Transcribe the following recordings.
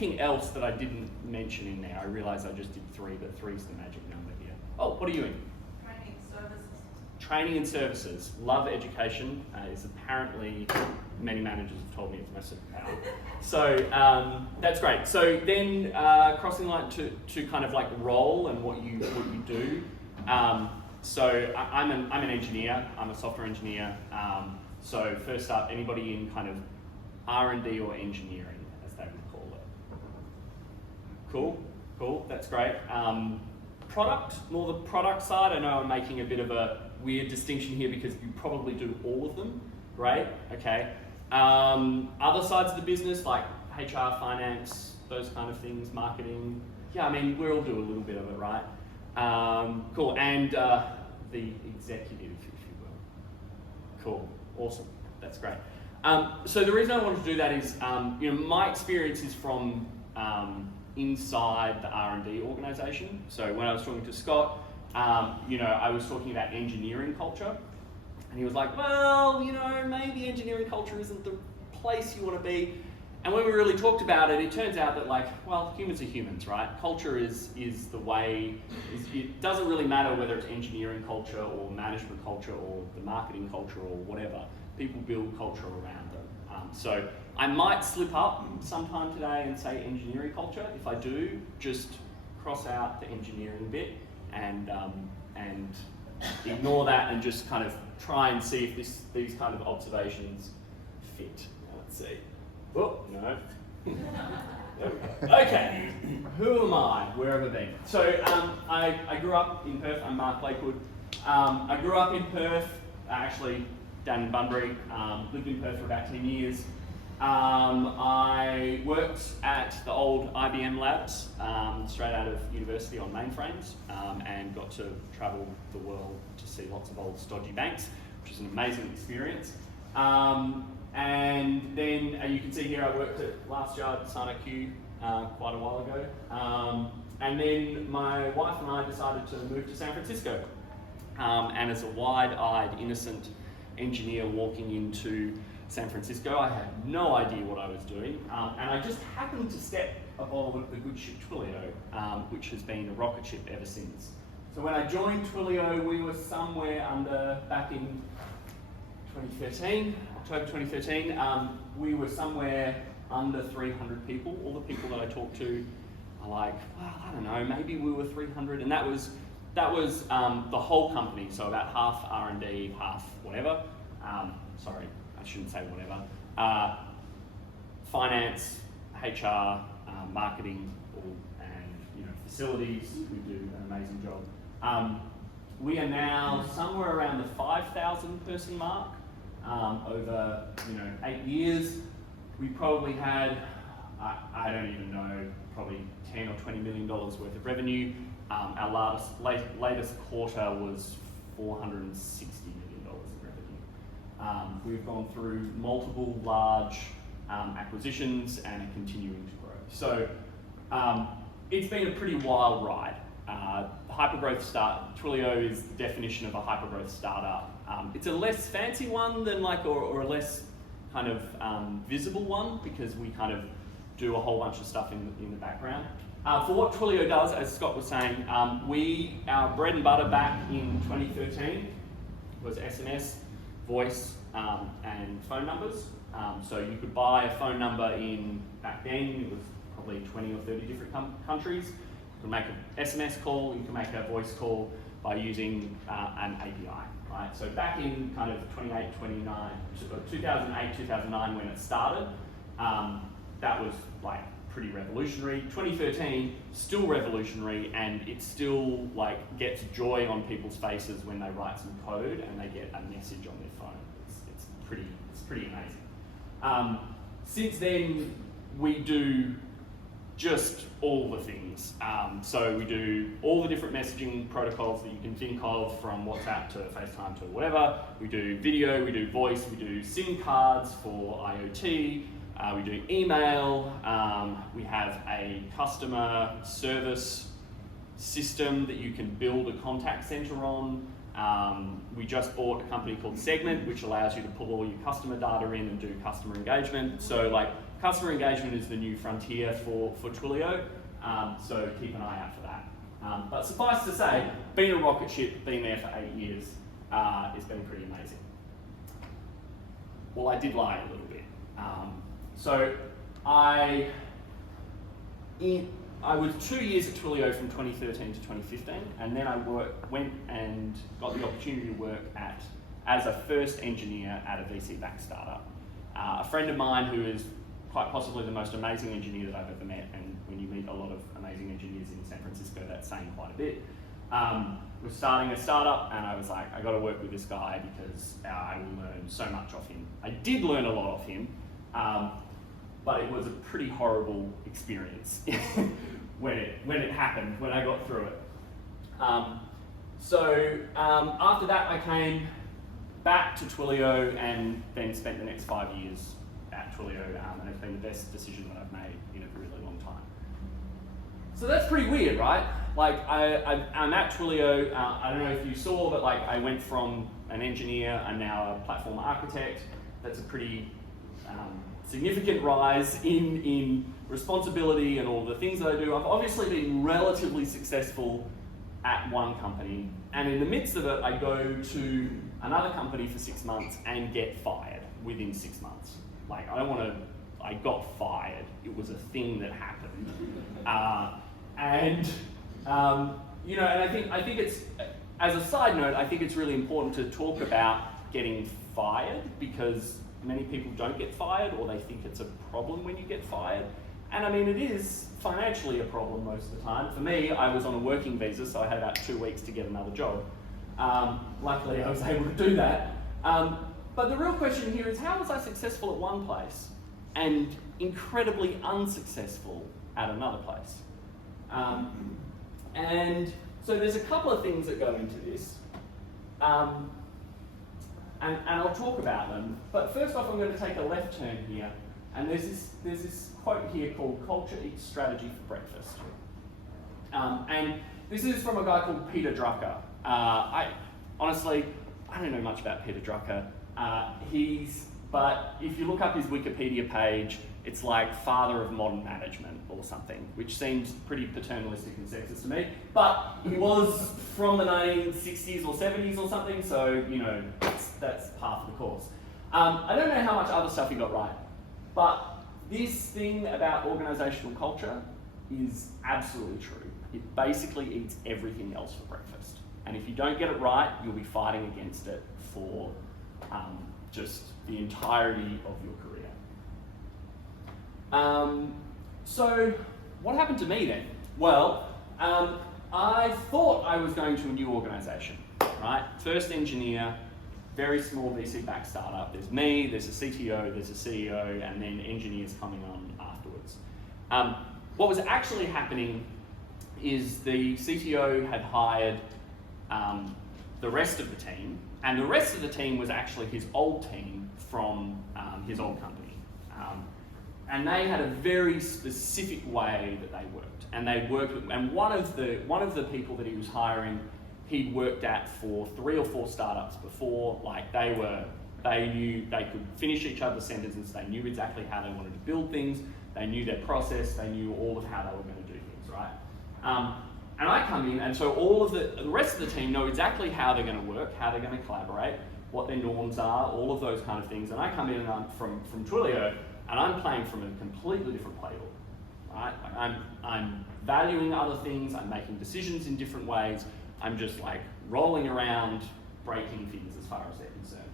anything else that I didn't mention in there? I realise I just did 3, but 3 is the magic number here. Oh, what are you in? Training services. Training and services. Love education. Is apparently, many managers have told me it's my superpower. So that's great. So then crossing the line to kind of like role and what you do. So I'm an engineer. I'm a software engineer. So first up, anybody in kind of R&D or engineering, as they would call it. Cool, that's great. Product, more the product side. I know I'm making a bit of a weird distinction here because you probably do all of them. Great, okay. Other sides of the business like HR, finance, those kind of things, marketing. Yeah, I mean, we all do a little bit of it, right? Cool, and the executive, if you will. Cool, awesome, that's great. So the reason I wanted to do that is, my experience is from inside the R&D organisation. So when I was talking to Scott, I was talking about engineering culture, and he was like, well, maybe engineering culture isn't the place you want to be. And when we really talked about it, it turns out that humans are humans, right? Culture is the way, it doesn't really matter whether it's engineering culture or management culture or the marketing culture or whatever. People build culture around them. So I might slip up sometime today and say engineering culture. If I do, just cross out the engineering bit and ignore that and just kind of try and see if these kind of observations fit. Let's see. Oh, no. Okay, who am I? Where have I been? So I grew up in Perth. I'm Mark Lakewood. I grew up in Perth, actually down in Bunbury. Lived in Perth for about 10 years. I worked at the old IBM labs straight out of university on mainframes and got to travel the world to see lots of old stodgy banks, which is an amazing experience. And then you can see here I worked at Last Yard SignIQ quite a while ago. And then my wife and I decided to move to San Francisco. And as a wide-eyed, innocent engineer walking into San Francisco, I had no idea what I was doing. And I just happened to step aboard the good ship Twilio, which has been a rocket ship ever since. So when I joined Twilio, we were somewhere back in 2013, October 2013, we were somewhere under 300 people. All the people that I talked to are like, well, I don't know, maybe we were 300, and that was the whole company, so about half R&D, half whatever. Sorry, I shouldn't say whatever. Finance, HR, marketing, and facilities, who do an amazing job. We are now somewhere around the 5,000 person mark. Over 8 years, we probably had, I don't even know, probably 10 or $20 million worth of revenue. Our latest quarter was $460 million in revenue. We've gone through multiple large acquisitions and are continuing to grow. So it's been a pretty wild ride. Hypergrowth Twilio is the definition of a hypergrowth startup. It's a less fancy one than or a less kind of visible one because we kind of do a whole bunch of stuff in the background. For what Twilio does, as Scott was saying, our bread and butter back in 2013 was SMS, voice, and phone numbers. So you could buy a phone number back then, it was probably 20 or 30 different countries. You can make an SMS call, you can make a voice call by using an API, right? So back in kind of 2008, 2009 when it started, that was pretty revolutionary. 2013, still revolutionary, and it still gets joy on people's faces when they write some code and they get a message on their phone. It's pretty amazing. Since then, we do just all the things. So we do all the different messaging protocols that you can think of, from WhatsApp to FaceTime to whatever. We do video, we do voice, we do SIM cards for IoT, we do email, we have a customer service system that you can build a contact center on. We just bought a company called Segment, which allows you to pull all your customer data in and do customer engagement. So customer engagement is the new frontier for Twilio, so keep an eye out for that. But suffice to say, being a rocket ship, being there for 8 years, it's been pretty amazing. Well, I did lie a little bit. So I was 2 years at Twilio from 2013 to 2015, and then I went and got the opportunity to work as a first engineer at a VC-backed startup. A friend of mine who is quite possibly the most amazing engineer that I've ever met, and when you meet a lot of amazing engineers in San Francisco, that's saying quite a bit. Was starting a startup, and I was like, I got to work with this guy because I will learn so much off him. I did learn a lot off him, but it was a pretty horrible experience when it happened, when I got through it. After that, I came back to Twilio and then spent the next 5 years at Twilio, and it's been the best decision that I've made in a really long time. So that's pretty weird, right? Like, I'm at Twilio, I don't know if you saw, but like I went from an engineer, I'm now a platform architect. That's a pretty significant rise in responsibility and all the things that I do. I've obviously been relatively successful at one company, and in the midst of it, I go to another company for 6 months and get fired within 6 months. Like, I got fired. It was a thing that happened. And I think it's, as a side note, I think it's really important to talk about getting fired, because many people don't get fired, or they think it's a problem when you get fired. And I mean, it is financially a problem most of the time. For me, I was on a working visa, so I had about 2 weeks to get another job. Luckily, I was able to do that. But the real question here is, how was I successful at one place and incredibly unsuccessful at another place? And so there's a couple of things that go into this. And I'll talk about them. But first off, I'm going to take a left turn here. And there's this quote here called "Culture Eats Strategy for Breakfast." And this is from a guy called Peter Drucker. Honestly, I don't know much about Peter Drucker. But if you look up his Wikipedia page, it's like father of modern management or something, which seems pretty paternalistic and sexist to me. But he was from the 1960s or 70s or something, so that's par for the course. I don't know how much other stuff he got right, but this thing about organizational culture is absolutely true. It basically eats everything else for breakfast. And if you don't get it right, you'll be fighting against it for just the entirety of your career. So what happened to me then? Well, I thought I was going to a new organization, right? First engineer, very small VC-backed startup. There's me, there's a CTO, there's a CEO, and then engineers coming on afterwards. What was actually happening is the CTO had hired the rest of the team, and the rest of the team was actually his old team from his old company. And they had a very specific way that they worked. And they worked with, and one of the people that he was hiring, he'd worked at for 3 or 4 startups before. Like, they knew they could finish each other's sentences, they knew exactly how they wanted to build things, they knew their process, they knew all of how they were going to do things, right? And I come in, and so all of the rest of the team know exactly how they're going to work, how they're going to collaborate, what their norms are, all of those kind of things. And I come in and I'm from Twilio, and I'm playing from a completely different playbook, right? Like, I'm valuing other things, I'm making decisions in different ways, I'm just like rolling around, breaking things as far as they're concerned.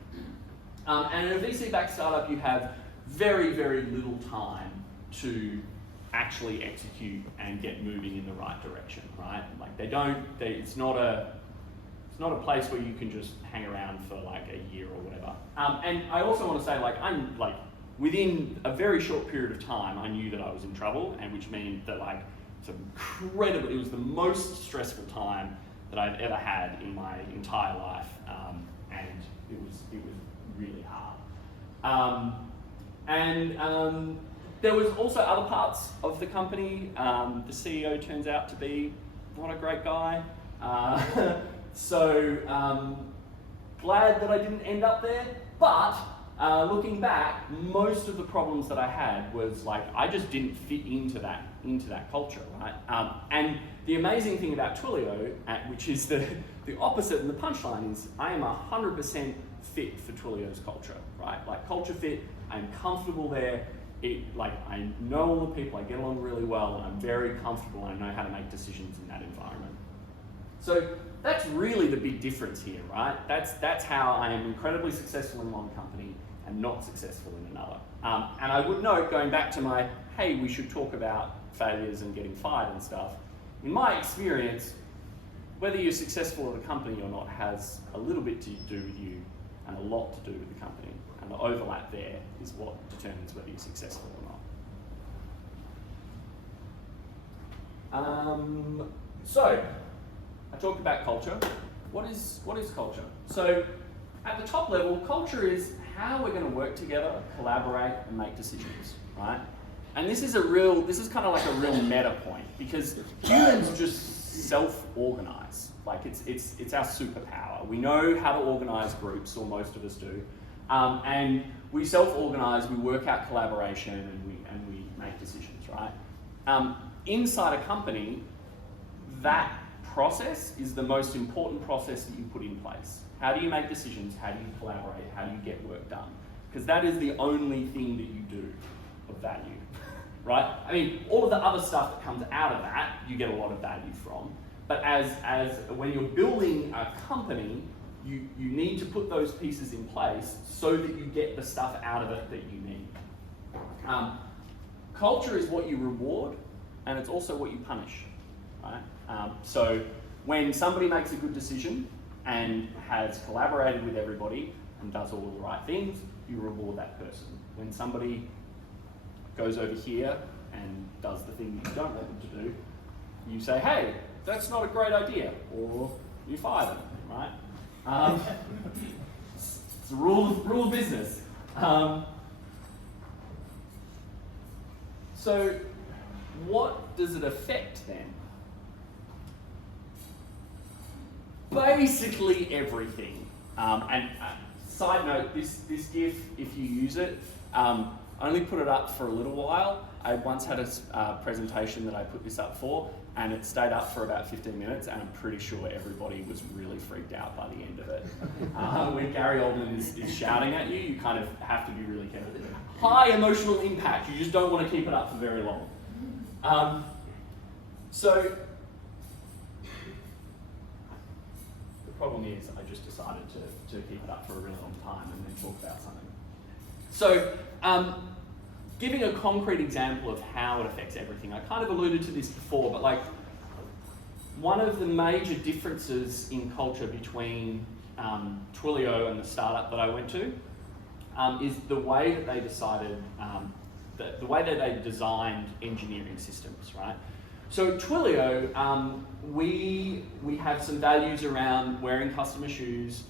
And in a VC-backed startup, you have very, very little time to actually execute and get moving in the right direction, right? Like, it's not a place where you can just hang around for like a year or whatever. And I also want to say, within a very short period of time, I knew that I was in trouble, and which means that it was the most stressful time that I've ever had in my entire life, and it was really hard. There was also other parts of the company. The CEO turns out to be not a great guy, so glad that I didn't end up there. But looking back, most of the problems that I had was like, I just didn't fit into that culture, right? And the amazing thing about Twilio, which is the opposite and the punchline, is I am 100% fit for Twilio's culture, right? Like culture fit, I'm comfortable there. I know all the people, I get along really well, and I'm very comfortable, and I know how to make decisions in that environment. So that's really the big difference here, right? That's how I am incredibly successful in one company and not successful in another. And I would note, going back to my, hey, we should talk about failures and getting fired and stuff, in my experience, whether you're successful at a company or not has a little bit to do with you and a lot to do with the company. And the overlap there is what determines whether you're successful or not. So, I talked about culture. What is culture? So, at the top level, culture is how we're going to work together, collaborate, and make decisions, right? And this is kind of like a real meta point, because humans just self-organize. Like it's our superpower. We know how to organize groups, or most of us do. And we self-organize, we work out collaboration, and we make decisions, right? Inside a company, that process is the most important process that you put in place. How do you make decisions? How do you collaborate? How do you get work done? Because that is the only thing that you do of value, right? I mean, all of the other stuff that comes out of that, you get a lot of value from. But as when you're building a company, you need to put those pieces in place so that you get the stuff out of it that you need. Culture is what you reward, and it's also what you punish, right? So when somebody makes a good decision and has collaborated with everybody and does all the right things, you reward that person. When somebody goes over here and does the thing that you don't want them to do, you say, hey, that's not a great idea, or you fire them, right? It's a rule of business. So what does it affect then? Basically everything. And side note, this GIF, if you use it, I only put it up for a little while. I once had a presentation that I put this up for, and it stayed up for about 15 minutes, and I'm pretty sure everybody was really freaked out by the end of it. When Gary Oldman is shouting at you, you kind of have to be really careful. High emotional impact, you just don't want to keep it up for very long. So, the problem is I just decided to keep it up for a really long time and then talk about something. So, giving a concrete example of how it affects everything. I kind of alluded to this before, but like one of the major differences in culture between Twilio and the startup that I went to is the way that they decided, the way that they designed engineering systems, right? So at Twilio, we have some values around wearing customer shoes,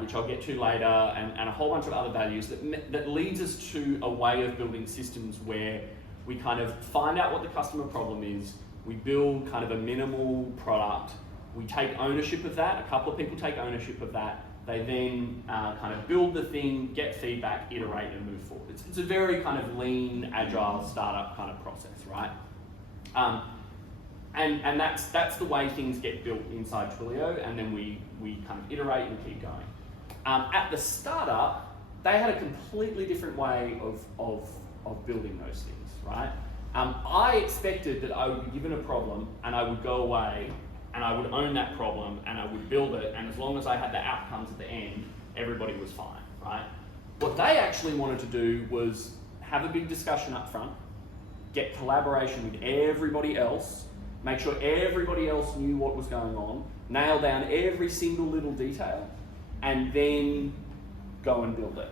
which I'll get to later, and a whole bunch of other values that leads us to a way of building systems where we kind of find out what the customer problem is, we build kind of a minimal product, we take ownership of that, a couple of people take ownership of that, they then kind of build the thing, get feedback, iterate, and move forward. It's a very kind of lean, agile startup kind of process, right? And that's the way things get built inside Twilio, and then we kind of iterate and keep going. At the startup, they had a completely different way of building those things, right? I expected that I would be given a problem and I would go away and I would own that problem and I would build it, and as long as I had the outcomes at the end, everybody was fine, right? What they actually wanted to do was have a big discussion up front, get collaboration with everybody else, make sure everybody else knew what was going on, nail down every single little detail, and then go and build it.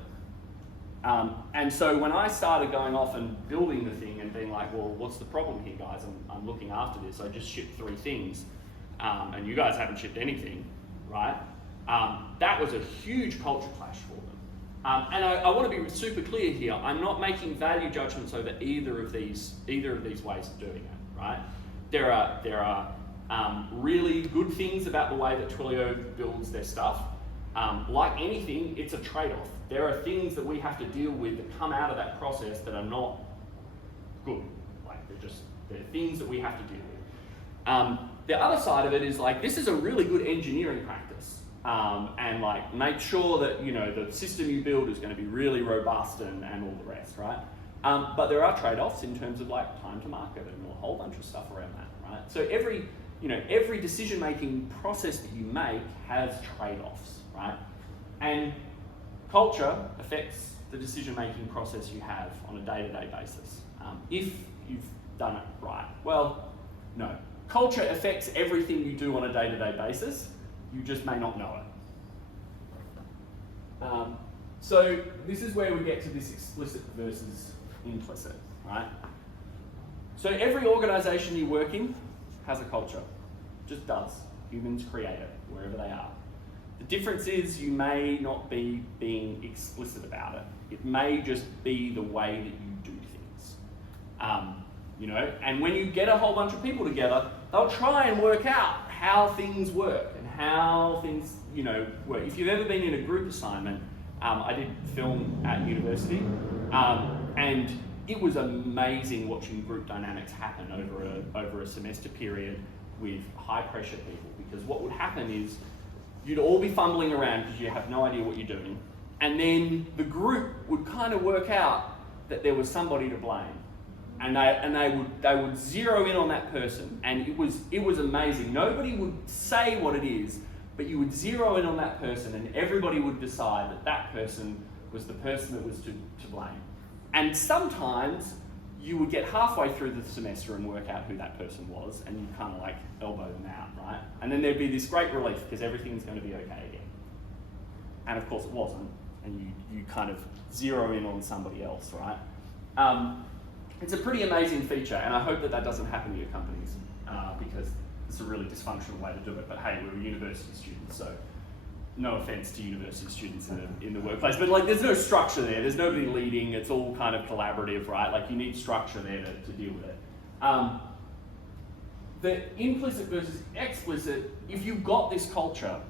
And so when I started going off and building the thing and being like, well, what's the problem here, guys? I'm looking after this. I just shipped 3 things, and you guys haven't shipped anything, right? That was a huge culture clash for them. And I want to be super clear here. I'm not making value judgments over either of these ways of doing it, right? There are really good things about the way that Twilio builds their stuff. like anything, it's a trade-off. There are things that we have to deal with that come out of that process that are not good. Like they're things that we have to deal with. The other side of it is like, this is a really good engineering practice. And like, make sure that, you know, the system you build is going to be really robust and all the rest, right? But there are trade-offs in terms of like time to market and a whole bunch of stuff around that, right? So every decision-making process that you make has trade-offs, right? And culture affects the decision-making process you have on a day-to-day basis. If you've done it right. Well, no. Culture affects everything you do on a day-to-day basis. You just may not know it. So this is where we get to this explicit versus implicit, right? So every organisation you work in has a culture. Just does. Humans create it, wherever they are. The difference is you may not be being explicit about it. It may just be the way that you do things. And when you get a whole bunch of people together, they'll try and work out how things work and how things, work. If you've ever been in a group assignment, I did film at university, and it was amazing watching group dynamics happen over a semester period with high pressure people, because what would happen is you'd all be fumbling around because you have no idea what you're doing, and then the group would kind of work out that there was somebody to blame, and they would zero in on that person, and it was amazing. Nobody would say what it is, but you would zero in on that person, and everybody would decide that person was the person that was to blame. And sometimes you would get halfway through the semester and work out who that person was, and you kind of like elbow them out, right? And then there'd be this great relief because everything's going to be okay again. And of course it wasn't, and you kind of zero in on somebody else, right? It's a pretty amazing feature, and I hope that doesn't happen to your companies because it's a really dysfunctional way to do it. But hey, we're university students, so no offense to university students in the workplace, but like there's no structure there. There's nobody leading. It's all kind of collaborative, right? Like you need structure there to deal with it. The implicit versus explicit, if you've got this culture,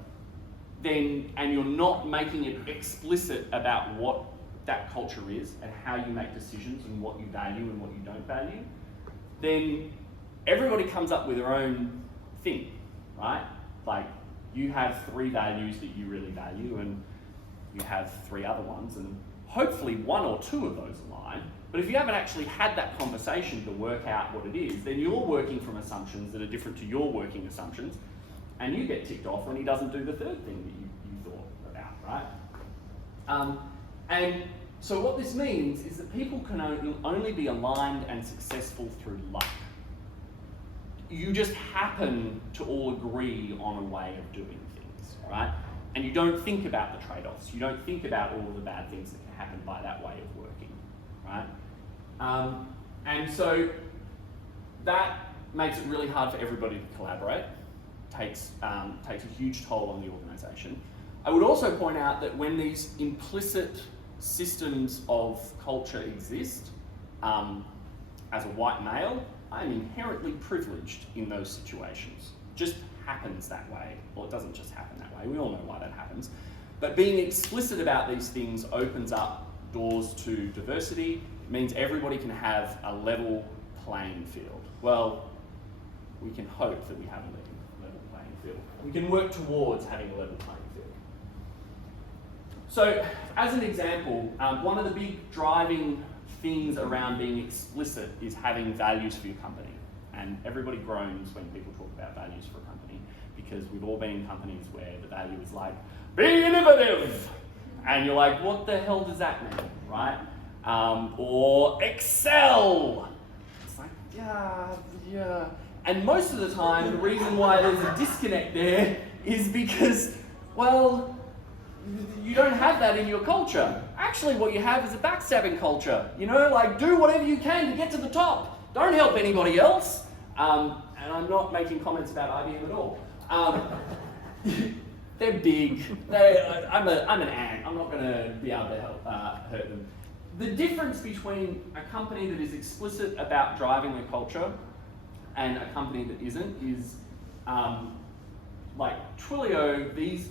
then, and you're not making it explicit about what that culture is and how you make decisions and what you value and what you don't value, then everybody comes up with their own thing, right? Like you have 3 values that you really value and you have 3 other ones, and hopefully 1 or 2 of those align. But if you haven't actually had that conversation to work out what it is, then you're working from assumptions that are different to your working assumptions, and you get ticked off when he doesn't do the 3rd thing that you thought about, right? And so what this means is that people can only be aligned and successful through luck. You just happen to all agree on a way of doing things, right? And you don't think about the trade-offs. You don't think about all the bad things that can happen by that way of working, right? And so that makes it really hard for everybody to collaborate. Takes a huge toll on the organisation. I would also point out that when these implicit systems of culture exist, as a white male, I'm inherently privileged in those situations. Just happens that way. Well, it doesn't just happen that way. We all know why that happens. But being explicit about these things opens up doors to diversity. It means everybody can have a level playing field. Well, we can hope that we have a level playing field. We can work towards having a level playing field. So, as an example, one of the big driving things around being explicit is having values for your company. And everybody groans when people talk about values for a company, because we've all been in companies where the value is like, be innovative! And you're like, what the hell does that mean, right? Or excel! It's like, yeah. And most of the time, the reason why there's a disconnect there is because, well, you don't have that in your culture. Actually, what you have is a backstabbing culture. Like do whatever you can to get to the top. Don't help anybody else. And I'm not making comments about IBM at all. They're big. I'm an ant. I'm not going to be able to help hurt them. The difference between a company that is explicit about driving the culture and a company that isn't is like Twilio, these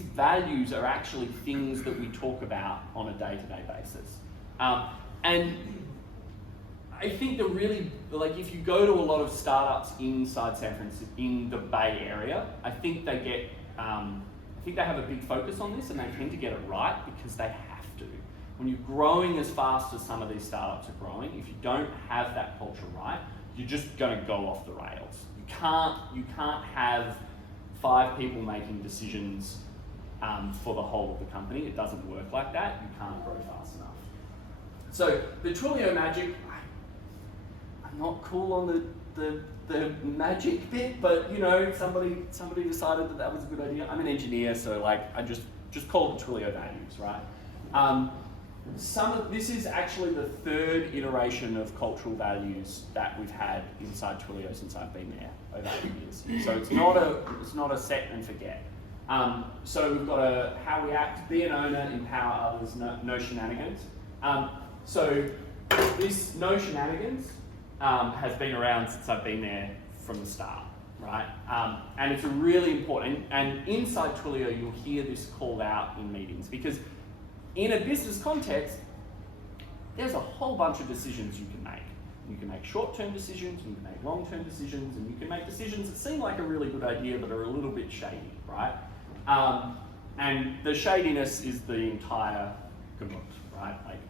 values are actually things that we talk about on a day-to-day basis. And I think that really, like if you go to a lot of startups inside San Francisco, in the Bay Area, I think they get, I think they have a big focus on this and they tend to get it right because they have to. When you're growing as fast as some of these startups are growing, if you don't have that culture right, you're just going to go off the rails. You can't have 5 people making decisions for the whole of the company. It doesn't work like that. You can't grow fast enough. So the Twilio magic, I'm not cool on the magic bit, but you know, somebody decided that was a good idea. I'm an engineer, so like I just call it the Twilio values, right? This is actually the 3rd iteration of cultural values that we've had inside Twilio since I've been there over 8 years. So it's not a set and forget. So we've got a how we act, be an owner, empower others, no shenanigans. So this no shenanigans has been around since I've been there from the start, right? And it's a really important, and inside Twilio you'll hear this called out in meetings because in a business context, there's a whole bunch of decisions you can make. You can make short-term decisions, you can make long-term decisions, and you can make decisions that seem like a really good idea but are a little bit shady, right? And the shadiness is the entire gamut, right? Like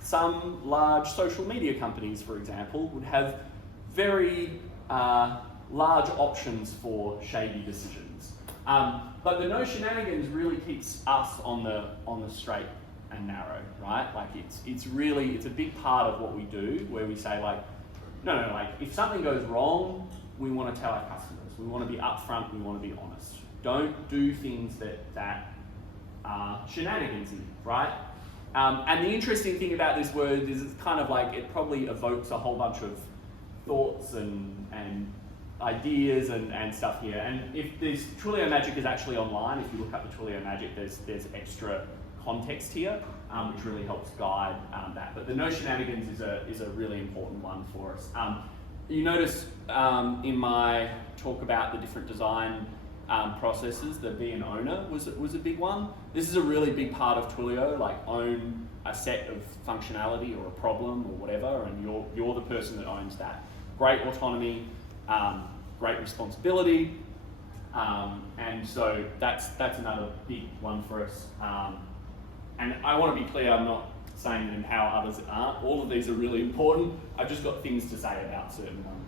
some large social media companies, for example, would have very large options for shady decisions. But the no shenanigans really keeps us on the straight and narrow, right? Like it's a big part of what we do where we say like, no, like if something goes wrong, we want to tell our customers. We want to be upfront, we want to be honest. Don't do things that are shenanigans, right? And the interesting thing about this word is it's kind of like, it probably evokes a whole bunch of thoughts and ideas and stuff here. And if this Twilio magic is actually online, if you look up the Twilio magic, there's extra context here, which really helps guide that. But the no shenanigans is a really important one for us. You notice in my talk about the different design processes, the be an owner was a big one. This is a really big part of Twilio, like own a set of functionality or a problem or whatever, and you're the person that owns that. Great autonomy, great responsibility, and so that's another big one for us. And I want to be clear, I'm not saying that empower others aren't. All of these are really important. I've just got things to say about certain ones.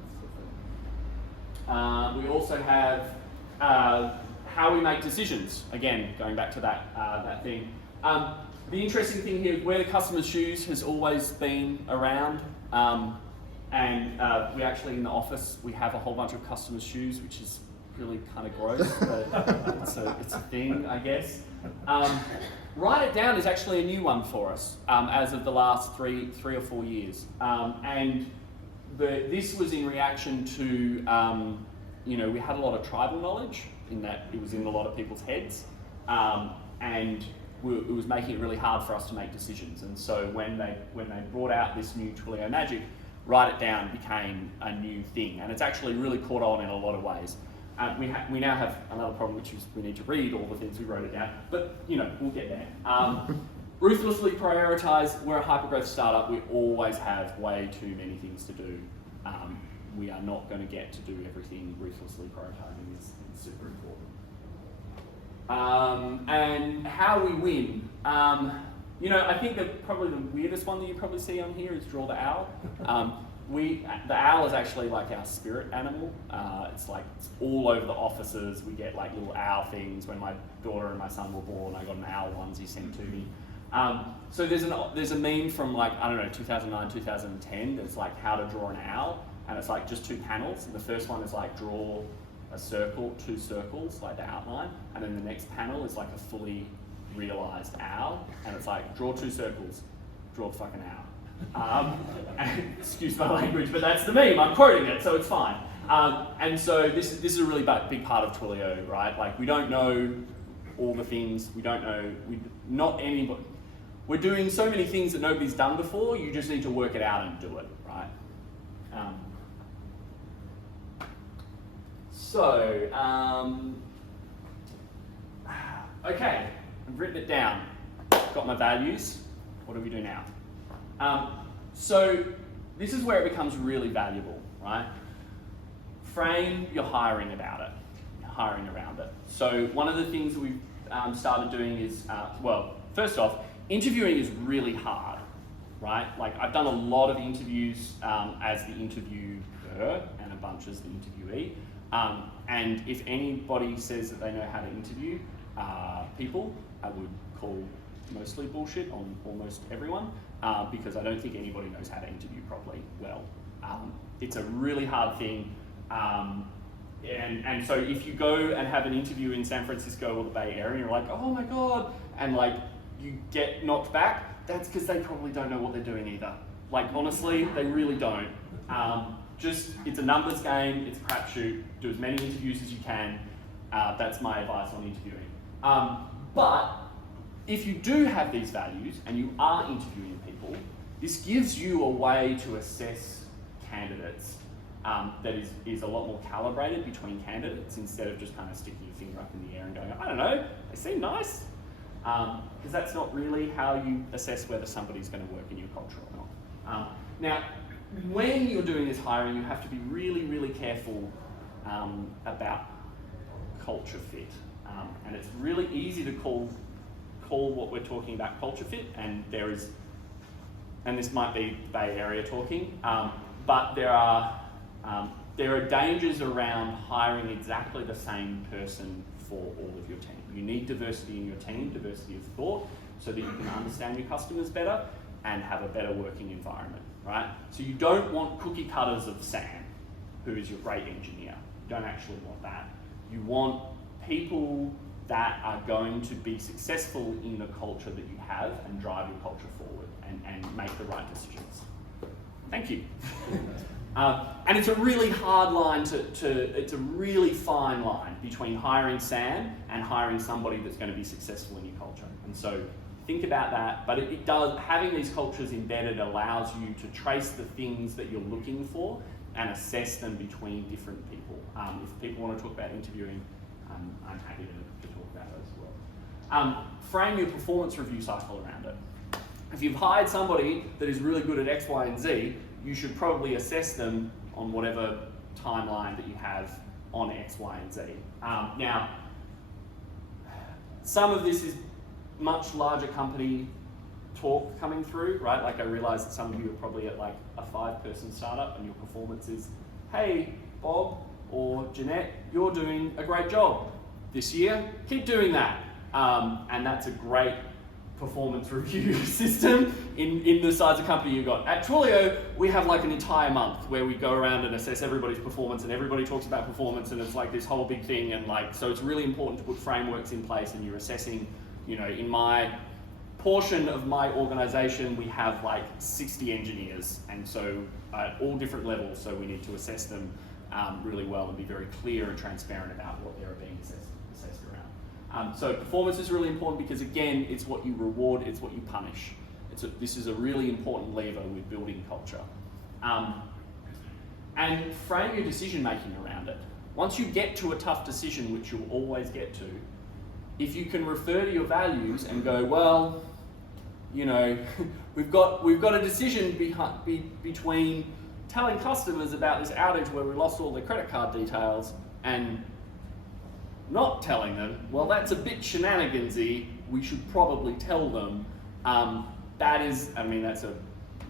We also have how we make decisions. Again, going back to that thing. The interesting thing here, wear the customer's shoes has always been around. And we actually, in the office, we have a whole bunch of customers' shoes, which is really kind of gross, but it's a thing, I guess. Write it down is actually a new one for us as of the last three or 4 years. And this was in reaction to, we had a lot of tribal knowledge in that it was in a lot of people's heads. And it was making it really hard for us to make decisions. And so when they brought out this new Twilio magic, write it down became a new thing, and it's actually really caught on in a lot of ways. We now have another problem, which is we need to read all the things we wrote it down, but we'll get there. Ruthlessly prioritize. We're a hypergrowth startup. We always have way too many things to do. We are not going to get to do everything. Ruthlessly prioritizing is super important. And how we win. I think that probably the weirdest one that you probably see on here is draw the owl. The owl is actually like our spirit animal. It's all over the offices. We get like little owl things. When my daughter and my son were born, I got an owl onesie sent to me. So there's a meme from 2009, 2010. That's like how to draw an owl, and it's like just 2 panels. And the first one is like draw a circle, 2 circles, like the outline, and then the next panel is like a fully realized owl, and it's like draw 2 circles, draw the fucking owl. Excuse my language, but that's the meme. I'm quoting it, so it's fine. And so this is a really big part of Twilio, right? Like we don't know all the things. We don't know. We're doing so many things that nobody's done before. You just need to work it out and do it, right? Okay, I've written it down. Got my values. What do we do now? So this is where it becomes really valuable, right? Frame your hiring about it, hiring around it. So one of the things that we've started doing is, well, first off, interviewing is really hard, right? Like I've done a lot of interviews as the interviewer and a bunch as the interviewee. And if anybody says that they know how to interview people, I would call mostly bullshit on almost everyone because I don't think anybody knows how to interview properly well. It's a really hard thing. And so if you go and have an interview in San Francisco or the Bay Area and you're like, oh my God, and like you get knocked back, that's because they probably don't know what they're doing either. Like honestly, they really don't. It's a numbers game, it's a crapshoot, do as many interviews as you can. That's my advice on interviewing. But if you do have these values and you are interviewing people, this gives you a way to assess candidates that is a lot more calibrated between candidates instead of just kind of sticking your finger up in the air and going, I don't know, they seem nice. Because that's not really how you assess whether somebody's going to work in your culture or not. Now, when you're doing this hiring, you have to be really, really careful about culture fit. And it's really easy to call what we're talking about culture fit, and this might be the Bay Area talking, but there are dangers around hiring exactly the same person for all of your team. You need diversity in your team, diversity of thought, so that you can understand your customers better and have a better working environment, right? So you don't want cookie cutters of Sam, who is your great engineer. You don't actually want that. You want people that are going to be successful in the culture that you have and drive your culture forward and make the right decisions. Thank you. And it's a really hard line it's a really fine line between hiring Sam and hiring somebody that's going to be successful in your culture. And so think about that, but it does, having these cultures embedded allows you to trace the things that you're looking for and assess them between different people. If people want to talk about interviewing, I'm happy to talk about it as well. Frame your performance review cycle around it. If you've hired somebody that is really good at X, Y, and Z, you should probably assess them on whatever timeline that you have on X, Y, and Z. Now, some of this is much larger company talk coming through, right? Like I realize that some of you are probably at like a 5-person startup and your performance is, hey, Bob or Jeanette, you're doing a great job this year, keep doing that. And that's a great performance review system in the size of company you've got. At Twilio, we have like an entire month where we go around and assess everybody's performance and everybody talks about performance and it's like this whole big thing, and like, so it's really important to put frameworks in place and you're assessing, you know, in my portion of my organization, we have like 60 engineers, and so at all different levels, so we need to assess them really well and be very clear and transparent about what they're being assessed around. So performance is really important because again, it's what you reward, it's what you punish. This is a really important lever with building culture. And frame your decision making around it. Once you get to a tough decision, which you'll always get to, if you can refer to your values and go, well, you know, we've got a decision between telling customers about this outage where we lost all their credit card details and not telling them, well, that's a bit shenanigansy, we should probably tell them. That's a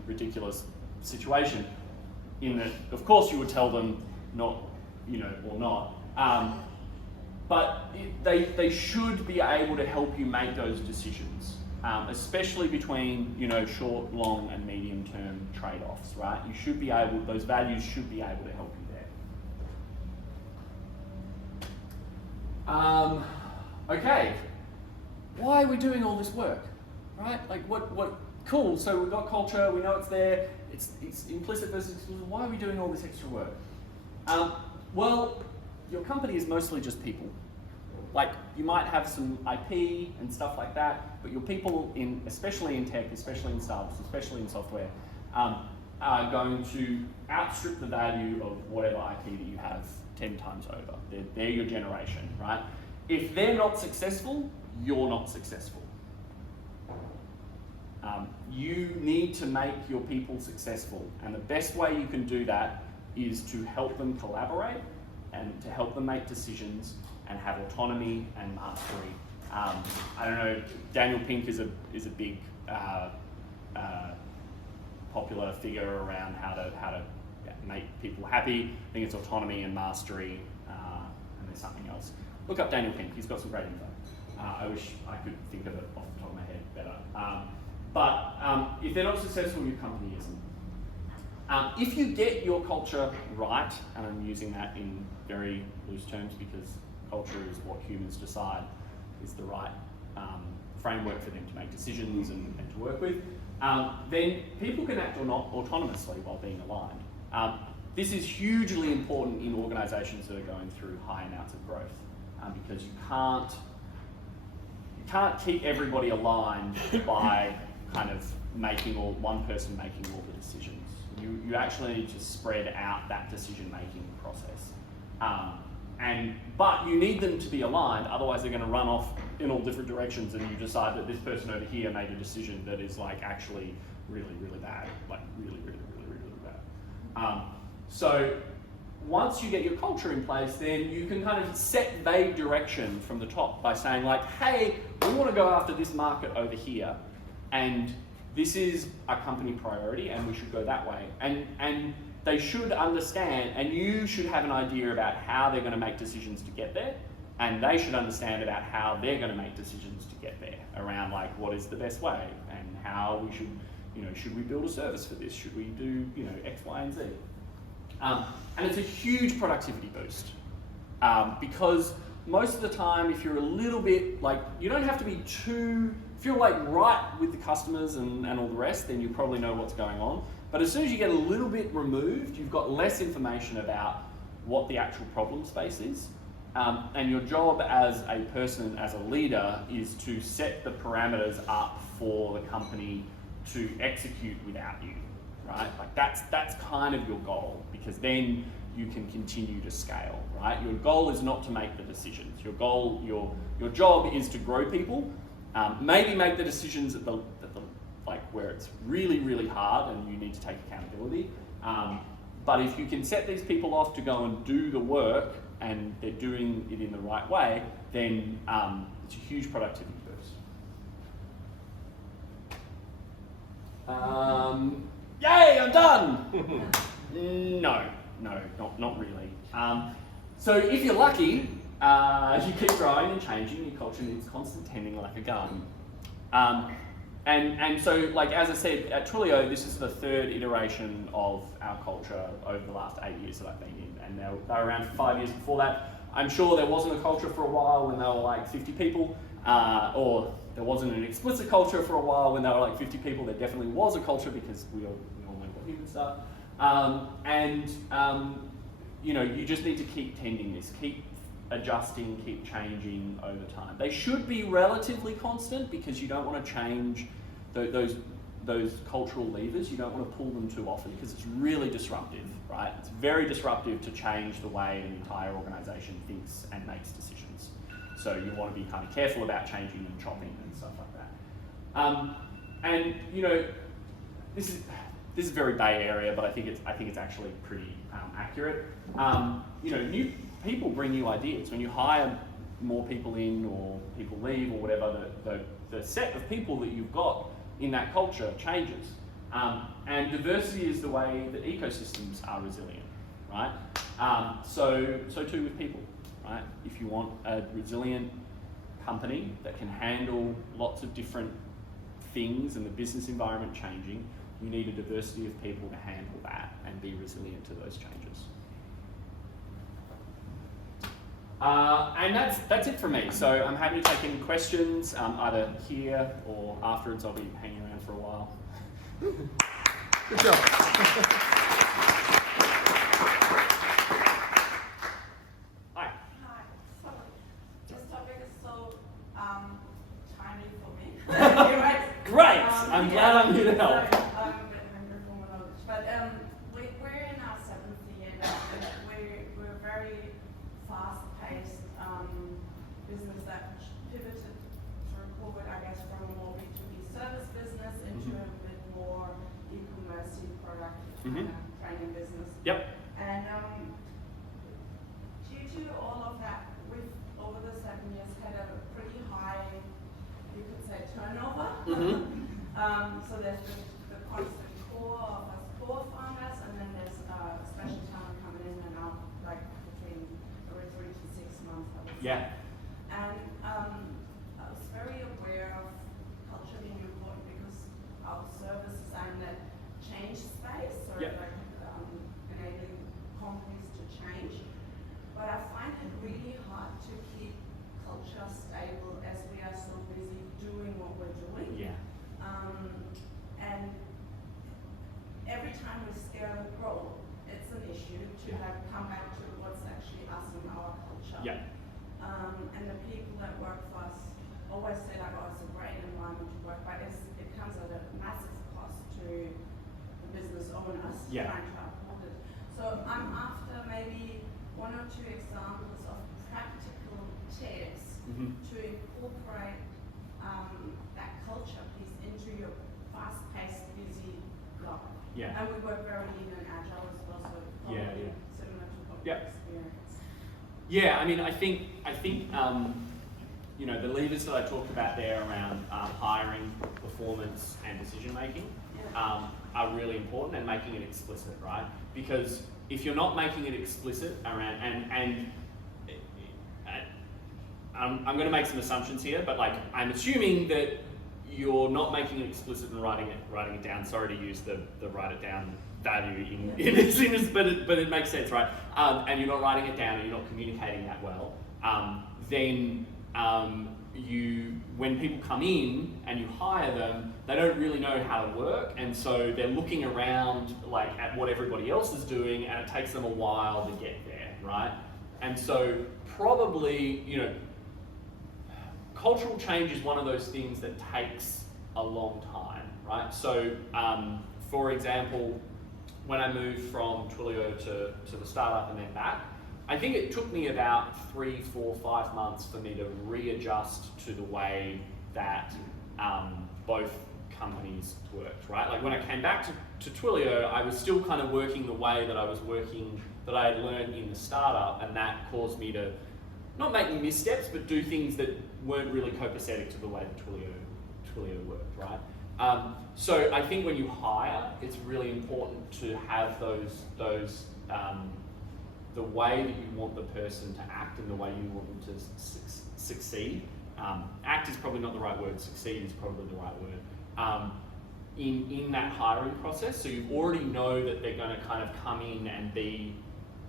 ridiculous situation in that, of course, you would tell them not, you know, or not. But they should be able to help you make those decisions, especially between, you know, short, long, and medium-term trade-offs, right? You should be able, those values should be able to help you there. Okay, why are we doing all this work, right? Like, what? Cool. So we've got culture. We know it's there. It's implicit versus explicit. Why are we doing all this extra work? Well, your company is mostly just people. Like, you might have some IP and stuff like that, but your people, especially in tech, especially in startups, especially in software, are going to outstrip the value of whatever IP that you have 10 times over. They're your generation, right? If they're not successful, you're not successful. You need to make your people successful, and the best way you can do that is to help them collaborate and to help them make decisions and have autonomy and mastery. I don't know, Daniel Pink is a big popular figure around how to make people happy. I think it's autonomy and mastery, and there's something else. Look up Daniel Pink, he's got some great info. I wish I could think of it off the top of my head better. But if they're not successful, your company isn't. If you get your culture right, and I'm using that in very loose terms because culture is what humans decide is the right framework for them to make decisions and to work with, then people can act autonomously while being aligned. This is hugely important in organisations that are going through high amounts of growth, because you can't keep everybody aligned by kind of one person making all the decisions. You actually need to spread out that decision-making process. But you need them to be aligned, otherwise they're going to run off in all different directions, and you decide that this person over here made a decision that is like actually really, really bad, like really, really, really, really, really bad. So once you get your culture in place, then you can kind of set vague direction from the top by saying like, hey, we want to go after this market over here, and this is a company priority, and we should go that way. And they should understand, and you should have an idea about how they're going to make decisions to get there, and they should understand about how they're going to make decisions to get there, around like what is the best way, and how we should we build a service for this? Should we do, X, Y, and Z? And it's a huge productivity boost, because most of the time, if you're a little bit, like, you don't have to be too, if you're like right with the customers and all the rest, then you probably know what's going on. But as soon as you get a little bit removed, you've got less information about what the actual problem space is. And your job as a person, as a leader, is to set the parameters up for the company to execute without you, right? Like that's kind of your goal, because then you can continue to scale, right? Your goal is not to make the decisions. Your goal, your job is to grow people, maybe make the decisions at the like where it's really, really hard and you need to take accountability. But if you can set these people off to go and do the work and they're doing it in the right way, then it's a huge productivity boost. Yay, I'm done! No, not really. So if you're lucky, you keep growing and changing, your culture needs constant tending like a garden. And so, like as I said, at Twilio, this is the third iteration of our culture over the last 8 years that I've been in, and they were around for 5 years before that. I'm sure there wasn't a culture for a while when there were like 50 people, or there wasn't an explicit culture for a while when there were like 50 people. There definitely was a culture because we all know what humans are. You just need to keep tending this, keep adjusting, keep changing over time. They should be relatively constant because you don't want to change those cultural levers. You don't want to pull them too often because it's really disruptive, right? It's very disruptive to change the way an entire organisation thinks and makes decisions. So you want to be kind of careful about changing and chopping and stuff like that. This is very Bay Area, but I think it's actually pretty accurate. New people bring new ideas. When you hire more people in or people leave or whatever, the set of people that you've got in that culture changes. And diversity is the way that ecosystems are resilient, right? So too with people, right? If you want a resilient company that can handle lots of different things and the business environment changing, you need a diversity of people to handle that and be resilient to those changes. And that's it from me. So I'm happy to take any questions, either here or afterwards. I'll be hanging around for a while. Good job. Hi. Hi. So this topic is so timely for me. Great. I'm glad I'm here to help. But fast-paced business that pivoted through COVID, I guess, from a more B2B service business into a bit more e-commerce product training business. Yep. And due to all of that, we've over the 7 years had a pretty high, you could say, turnover. So there's the constant core of us core farmers, and then there's special talent coming in and out, like between every 3 to 6 months, I would say. Yeah. And I was very aware of culture being important because our services are in that change space, or like enabling companies to change. But I find it really hard to keep culture stable as we are so busy doing what we're doing. Yeah. And every time we scale and grow, it's an issue to like come back to what's actually us and our culture. Yeah. And the people that work for us always say like, oh, it's a great environment to work, but it comes at a massive cost to the business owners trying to uphold it. So I'm after maybe 1 or 2 examples of practical tips to incorporate that culture piece into your fast-paced, busy life. Yeah. And we work very lean and agile as well, so probably similar to what we experience. Yeah, I mean, I think you know, the levers that I talked about there around hiring, performance, and decision making are really important, and making it explicit, right? Because if you're not making it explicit around, I'm going to make some assumptions here, but like I'm assuming that you're not making it explicit and writing it down. Sorry to use the write it down value in this, but it makes sense, right? And you're not writing it down, and you're not communicating that well. Then when people come in and you hire them, they don't really know how to work, and so they're looking around like at what everybody else is doing, and it takes them a while to get there, right? And so probably, you know, cultural change is one of those things that takes a long time, right? So, for example, when I moved from Twilio to the startup and then back, I think it took me about 3, 4, 5 months for me to readjust to the way that both companies worked, right? Like when I came back to Twilio, I was still kind of working the way that I was working, that I had learned in the startup, and that caused me to not make missteps, but do things that weren't really copacetic to the way that Twilio worked, right? So I think when you hire, it's really important to have those the way that you want the person to act and the way you want them to succeed. Act is probably not the right word, succeed is probably the right word. In that hiring process, so you already know that they're going to kind of come in and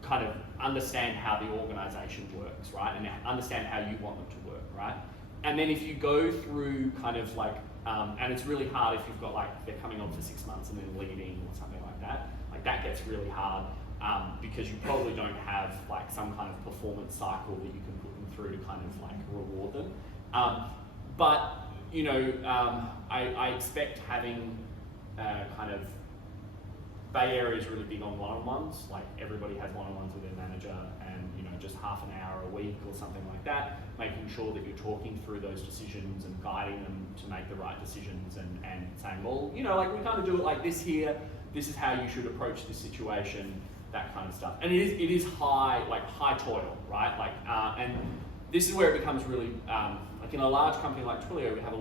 kind of understand how the organization works, right? And understand how you want them to work, right? And then if you go through kind of like, and it's really hard if you've got like, they're coming on for 6 months and then leaving or something like that gets really hard. Because you probably don't have like some kind of performance cycle that you can put them through to kind of like reward them. But you know, I expect having kind of Bay Area is really big on one-on-ones. Like everybody has one-on-ones with their manager, and you know, just half an hour a week or something like that, making sure that you're talking through those decisions and guiding them to make the right decisions, and saying, well, you know, like we kind of do it like this here. This is how you should approach this situation. That kind of stuff, and it is high toil, right? Like, and this is where it becomes really like in a large company like Twilio, we have a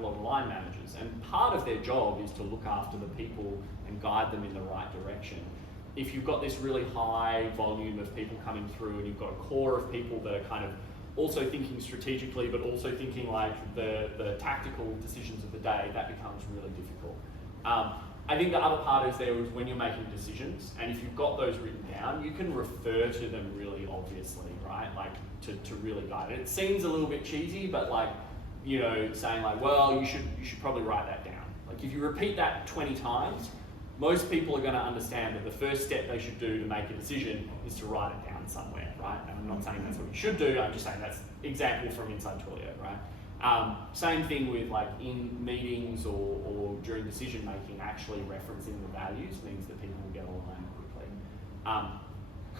lot of line managers, and part of their job is to look after the people and guide them in the right direction. If you've got this really high volume of people coming through, and you've got a core of people that are kind of also thinking strategically, but also thinking like the tactical decisions of the day, that becomes really difficult. I think the other part is when you're making decisions, and if you've got those written down, you can refer to them really obviously, right? Like to really guide it. It seems a little bit cheesy, but like, you know, saying like, well, you should probably write that down. Like if you repeat that 20 times, most people are going to understand that the first step they should do to make a decision is to write it down somewhere, right? And I'm not saying that's what you should do, I'm just saying that's example from inside Twilio, right? Same thing with like in meetings or during decision making, actually referencing the values means that people will get aligned quickly.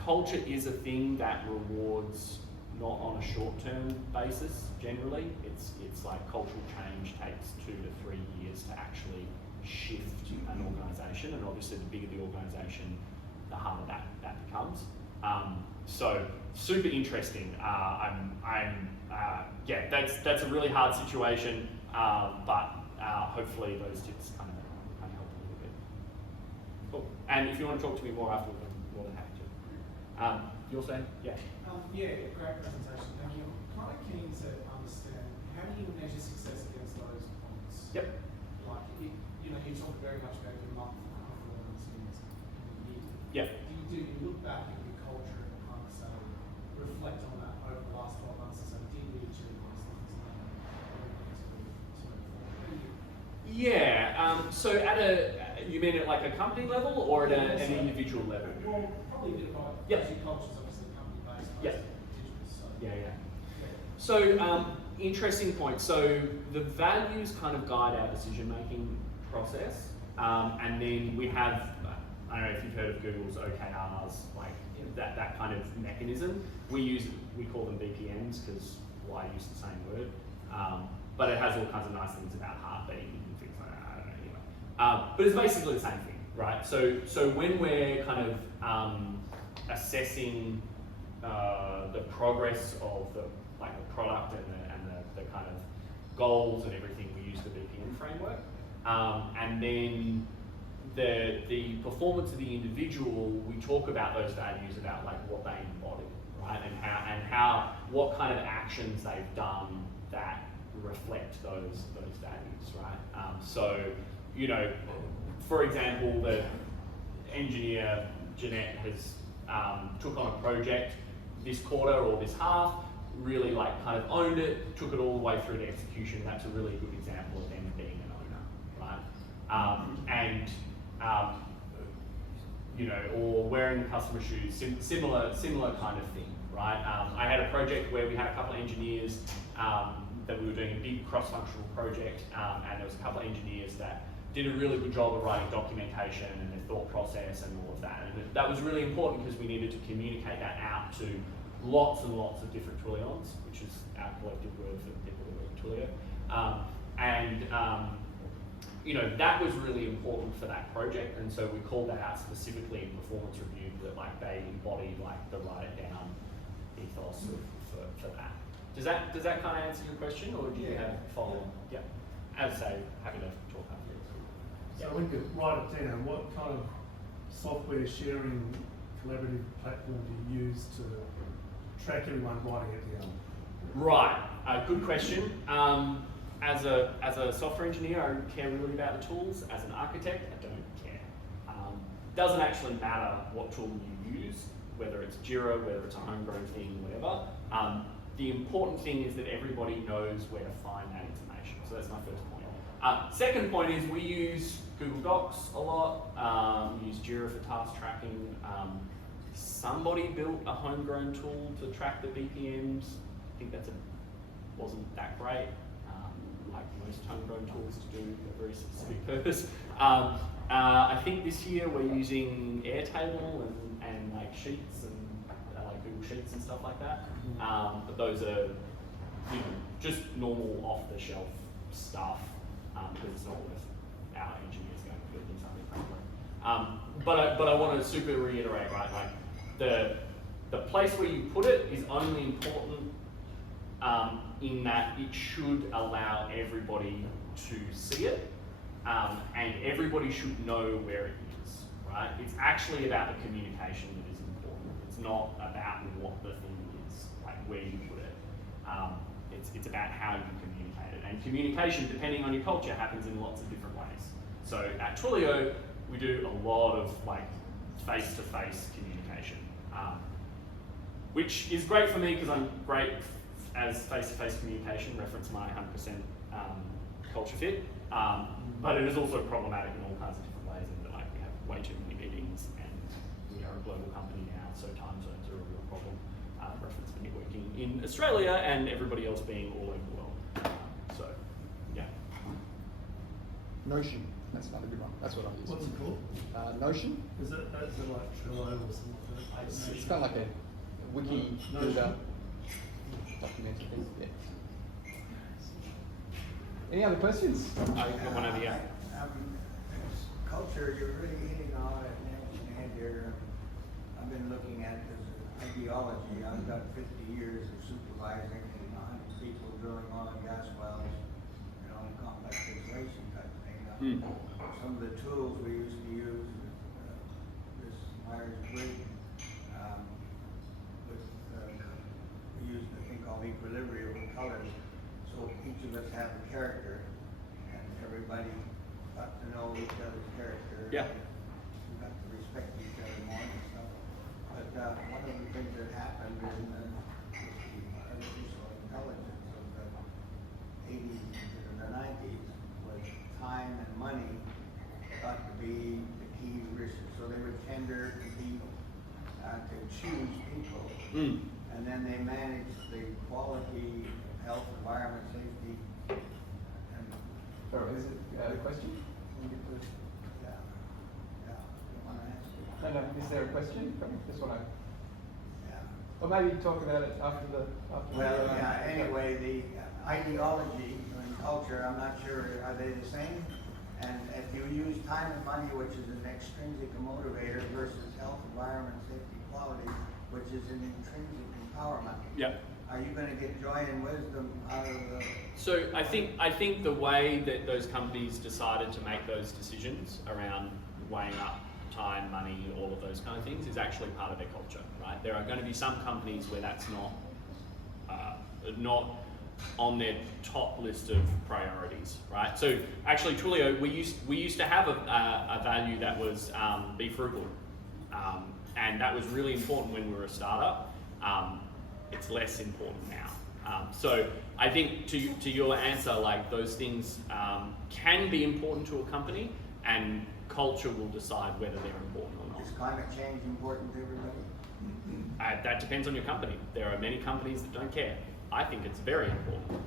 culture is a thing that rewards not on a short-term basis generally. It's like cultural change takes 2 to 3 years to actually shift an organisation, and obviously the bigger the organisation, the harder that becomes. So super interesting. Yeah, that's a really hard situation, but hopefully those tips kind of help a little bit. Cool. And if you want to talk to me more afterwards, I'm more than happy to. You're saying? Yeah. Yeah, great presentation. Now, I'm kind of keen to understand, how do you measure success against those points? Yep. Like, you talk very much about your month and performance in the year. Yep. Do you look back at your culture and kind of say, reflect on that over the last 12 months and say, did we achieve these things? Yeah. So you mean at like a company level or at an individual level? Well, probably a bit of both. Yep. Your culture's obviously company-based. Yep. Yeah. So interesting point. So the values kind of guide our decision-making process, and then we have, I don't know if you've heard of Google's OKRs, like that kind of mechanism. We call them BPMs because why use the same word? But it has all kinds of nice things about heartbeat and things like that. I don't know anyway. But it's basically the same thing, right? So when we're kind of assessing the progress of the product and the kind of goals and everything, we use the BPM framework, and then the performance of the individual, we talk about those values, about like what they embody, right, and how what kind of actions they've done that reflect those values, right? So for example, the engineer Jeanette has took on a project this quarter or this half, really like kind of owned it, took it all the way through to execution. That's a really good example of them being an owner, right? Or wearing the customer shoes, similar kind of thing, right? I had a project where we had a couple of engineers that we were doing a big cross-functional project, and there was a couple of engineers that did a really good job of writing documentation and their thought process and all of that. And that was really important because we needed to communicate that out to lots and lots of different Twilions, which is our collective word for people who work at Twilio. That was really important for that project, and so we called that out specifically in performance review, that like they embodied like the write it down ethos for that. Does that kind of answer your question, or do you have a follow-on? Yeah. As I say, happy to talk after. So we could write it down. What kind of software sharing collaborative platform do you use to track everyone writing it down? Right, good question. As a software engineer, I don't care really about the tools. As an architect, I don't care. Doesn't actually matter what tool you use, whether it's Jira, whether it's a homegrown thing, whatever. The important thing is that everybody knows where to find that information. So that's my first point. Second point is we use Google Docs a lot. We use Jira for task tracking. Somebody built a homegrown tool to track the BPMs. I think wasn't that great. Like most homegrown tools to do a very specific purpose. I think this year we're using Airtable and like Sheets and like Google Sheets and stuff like that. But those are just normal off-the-shelf stuff because it's not worth our engineers going to building something frankly. But I want to super reiterate, right? Like the place where you put it is only important in that it should allow everybody to see it, and everybody should know where it is, right? It's actually about the communication that is important. It's not about what the thing is, like where you put it. It's about how you communicate it. And communication, depending on your culture, happens in lots of different ways. So at Twilio, we do a lot of like face-to-face communication, which is great for me because I'm great as face-to-face communication, reference my 100% culture fit, but it is also problematic in all kinds of different ways, in that like we have way too many meetings and we are a global company now, so time zones are a real problem. Reference me working in Australia and everybody else being all over the world. So, yeah. Notion. That's another good one. That's what I use. What's it called? Notion. Is it like Trello or something like that? It's kind of like a wiki Notion. builder documented thing. Yeah. Any other questions? I've got one over here. Culture, you're really hitting on it and here. I've been looking at this ideology. I've got 50 years of supervising 100 people drilling oil and gas wells, complex situation type thing. Some of the tools we used to use, this Myers-Briggs, we used a thing called equilibrium with colors. So each of us have a character, and everybody got to know each other's character. Yeah. We got to respect each other more and stuff. But one of the things that happened in the artificial intelligence of the 80s and the 90s was time and money got to be the key risks. So they would tender, compete, to choose people. And then they managed the quality, health, environment, safety, and Sorry, is it a question? yeah. You want to answer? No. Is there a question? This one. Yeah. Or maybe talk about it after the. Well, yeah. Anyway, the ideology and culture, I'm not sure. Are they the same? And if you use time and money, which is an extrinsic motivator, versus health, environment, safety, quality, which is an intrinsic empowerment. Yeah. Are you going to get joy and wisdom out of the? So I think the way that those companies decided to make those decisions around weighing up time, money, all of those kind of things is actually part of their culture, right? There are going to be some companies where that's not on their top list of priorities, right? So actually, Twilio, we used to have a value that was be frugal, and that was really important when we were a startup. It's less important now. So I think to your answer, like those things can be important to a company, and culture will decide whether they're important or not. Is climate change important to everybody? That depends on your company. There are many companies that don't care. I think it's very important.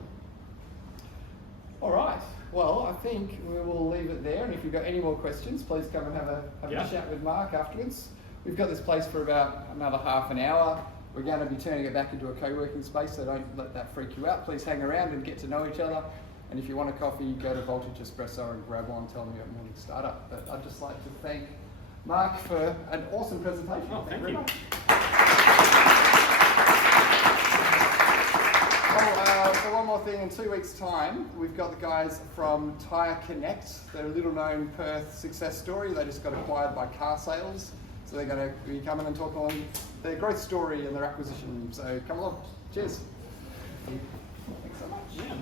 All right. Well, I think we will leave it there. And if you've got any more questions, please come and have a chat with Mark afterwards. We've got this place for about another half an hour. We're going to be turning it back into a co-working space, so don't let that freak you out. Please hang around and get to know each other. And if you want a coffee, go to Voltage Espresso and grab one. Tell them you're at Morning Startup. But I'd just like to thank Mark for an awesome presentation. Oh, thank very you. much. So one more thing, in 2 weeks' time, we've got the guys from Tyre Connect. They're a little-known Perth success story. They just got acquired by car sales. So they're going to be coming and talking on their growth story and their acquisition. So come along. Cheers. Thanks so much. Yeah.